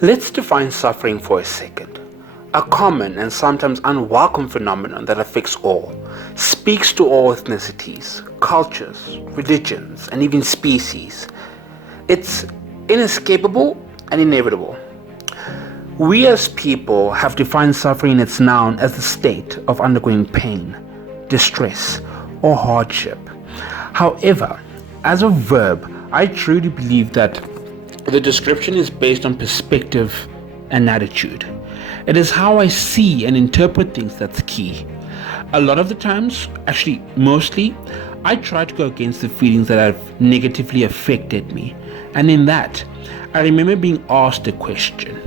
Let's define suffering for a second. A common and sometimes unwelcome phenomenon that affects all, speaks to all ethnicities, cultures, religions, and even species. It's inescapable and inevitable. We as people have defined suffering in its noun as the state of undergoing pain, distress, or hardship. However, as a verb, I truly believe that the description is based on perspective and attitude. It is how I see and interpret things that's key. A lot of the times, actually mostly, I try to go against the feelings that have negatively affected me. And in that, I remember being asked a question.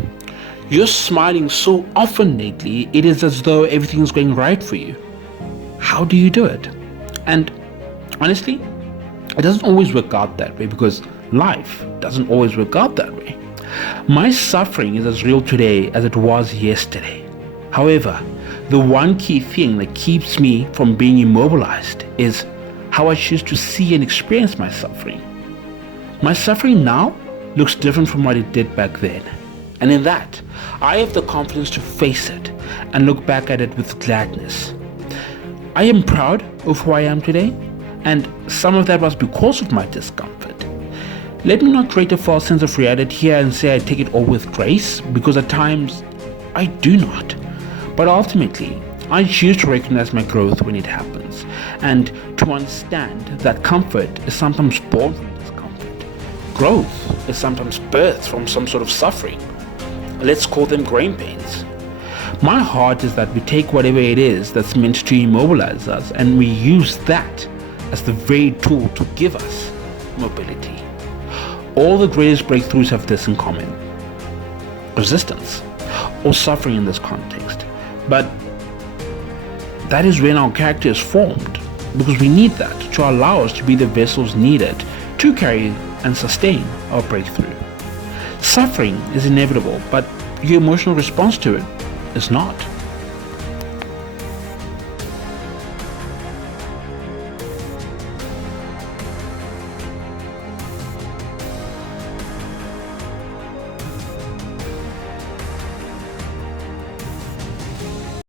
You're smiling so often lately, it is as though everything's going right for you. How do you do it? And honestly, it doesn't always work out that way because life doesn't always work out that way. My suffering is as real today as it was yesterday. However, the one key thing that keeps me from being immobilized is how I choose to see and experience my suffering. My suffering now looks different from what it did back then. And in that, I have the confidence to face it and look back at it with gladness. I am proud of who I am today, and some of that was because of my discomfort. Let me not create a false sense of reality here and say I take it all with grace, because at times I do not. But ultimately, I choose to recognize my growth when it happens, and to understand that comfort is sometimes born from discomfort. Growth is sometimes birthed from some sort of suffering. Let's call them growing pains. My heart is that we take whatever it is that's meant to immobilize us and we use that as the very tool to give us mobility. All the greatest breakthroughs have this in common: resistance or suffering in this context. But that is when our character is formed, because we need that to allow us to be the vessels needed to carry and sustain our breakthrough. Suffering is inevitable, but your emotional response to it is not.